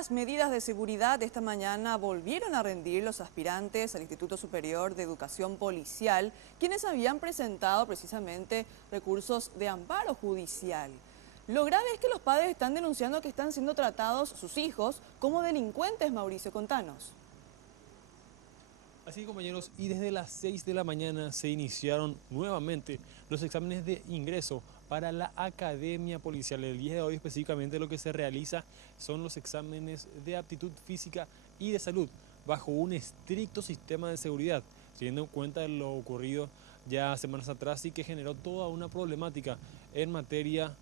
duras medidas de seguridad, esta mañana volvieron a rendir los aspirantes al Instituto Superior de Educación Policial, quienes habían presentado precisamente recursos de amparo judicial. Lo grave es que los padres están denunciando que están siendo tratados sus hijos como delincuentes. Mauricio, contanos. Así, compañeros, y desde las 6 de la mañana se iniciaron nuevamente los exámenes de ingreso para la Academia Policial. El día de hoy específicamente lo que se realiza son los exámenes de aptitud física y de salud bajo un estricto sistema de seguridad, teniendo en cuenta lo ocurrido ya semanas atrás y que generó toda una problemática en materia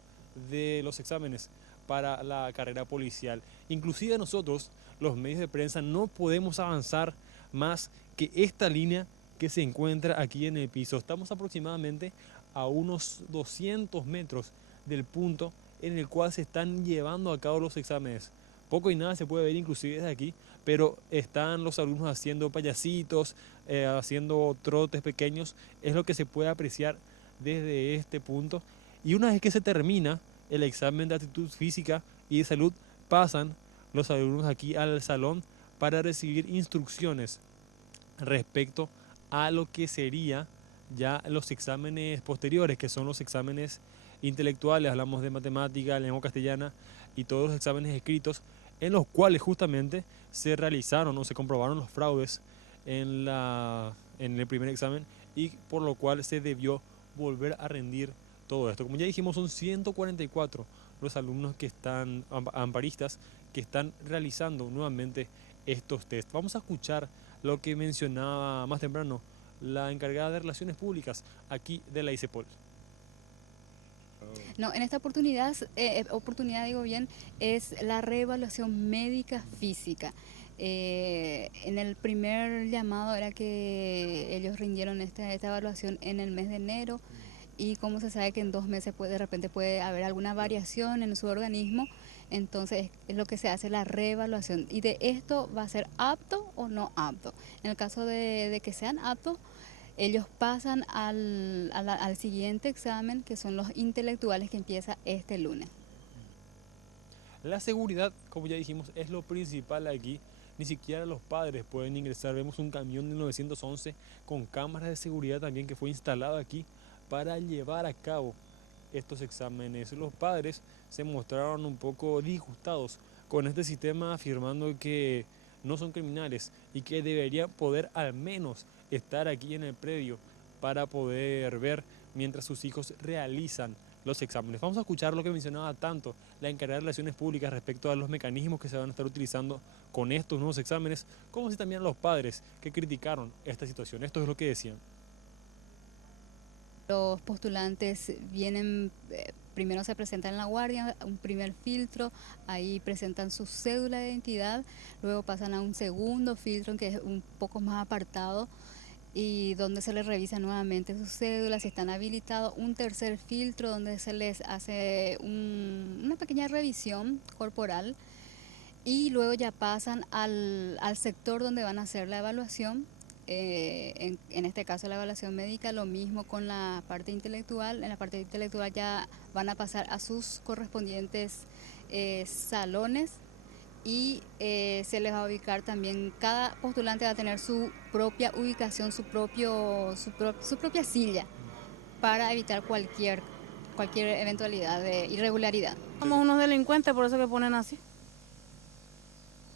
de los exámenes para la carrera policial. Inclusive nosotros, los medios de prensa, no podemos avanzar más que esta línea que se encuentra aquí en el piso. Estamos aproximadamente a unos 200 metros del punto en el cual se están llevando a cabo los exámenes. Poco y nada se puede ver inclusive desde aquí, pero están los alumnos haciendo payasitos, haciendo trotes pequeños, es lo que se puede apreciar desde este punto. Y una vez que se termina el examen de aptitud física y de salud, pasan los alumnos aquí al salón para recibir instrucciones respecto a lo que sería ya los exámenes posteriores, que son los exámenes intelectuales. Hablamos de matemática, lengua castellana y todos los exámenes escritos, en los cuales justamente se realizaron o se comprobaron los fraudes en el primer examen, y por lo cual se debió volver a rendir todo esto. Como ya dijimos, son 144 los alumnos que están, amparistas, que están realizando nuevamente estos test. Vamos a escuchar lo que mencionaba más temprano la encargada de Relaciones Públicas aquí de la ICEPOL. No, en esta oportunidad digo bien, es la reevaluación médica física. En el primer llamado era que ellos rindieron esta evaluación en el mes de enero, y como se sabe que en 2 meses de repente puede haber alguna variación en su organismo, entonces es lo que se hace, la reevaluación, y de esto va a ser apto o no apto. En el caso de que sean aptos, ellos pasan al siguiente examen, que son los intelectuales, que empieza este lunes. La seguridad, como ya dijimos, es lo principal aquí. Ni siquiera los padres pueden ingresar. Vemos un camión del 911 con cámaras de seguridad también que fue instalado aquí para llevar a cabo estos exámenes. Los padres se mostraron un poco disgustados con este sistema, afirmando que no son criminales y que deberían poder al menos estar aquí en el predio para poder ver mientras sus hijos realizan los exámenes. Vamos a escuchar lo que mencionaba tanto la encargada de Relaciones Públicas respecto a los mecanismos que se van a estar utilizando con estos nuevos exámenes, como si también a los padres que criticaron esta situación. Esto es lo que decían. Los postulantes vienen, primero se presentan en la guardia, un primer filtro, ahí presentan su cédula de identidad, luego pasan a un segundo filtro que es un poco más apartado, y donde se les revisa nuevamente sus cédulas, si están habilitados, un tercer filtro donde se les hace una pequeña revisión corporal, y luego ya pasan al sector donde van a hacer la evaluación. En este caso la evaluación médica, lo mismo con la parte intelectual. En la parte intelectual ya van a pasar a sus correspondientes salones, y se les va a ubicar también, cada postulante va a tener su propia ubicación, su propia silla, para evitar cualquier eventualidad de irregularidad. Somos unos delincuentes, por eso que ponen así.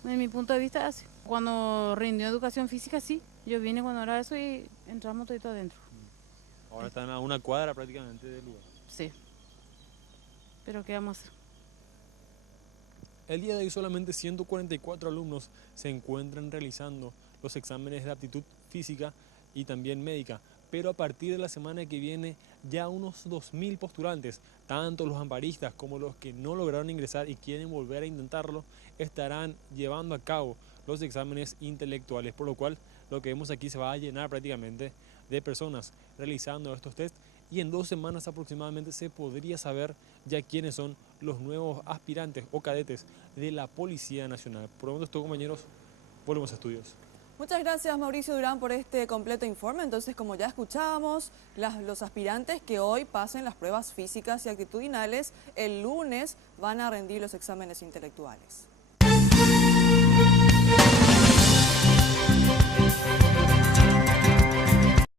En mi punto de vista, así. Cuando rindió educación física, sí. Yo vine cuando era eso y entramos todo adentro. Ahora están a una cuadra prácticamente del lugar. Sí. Pero ¿qué vamos a hacer? El día de hoy solamente 144 alumnos se encuentran realizando los exámenes de aptitud física y también médica, pero a partir de la semana que viene ya unos 2000 postulantes, tanto los amparistas como los que no lograron ingresar y quieren volver a intentarlo, estarán llevando a cabo los exámenes intelectuales, por lo cual lo que vemos aquí se va a llenar prácticamente de personas realizando estos test, y en 2 semanas aproximadamente se podría saber ya quiénes son los nuevos aspirantes o cadetes de la Policía Nacional. Por lo menos esto, compañeros, volvemos a estudios. Muchas gracias, Mauricio Durán, por este completo informe. Entonces, como ya escuchábamos, los aspirantes que hoy pasen las pruebas físicas y actitudinales, el lunes van a rendir los exámenes intelectuales.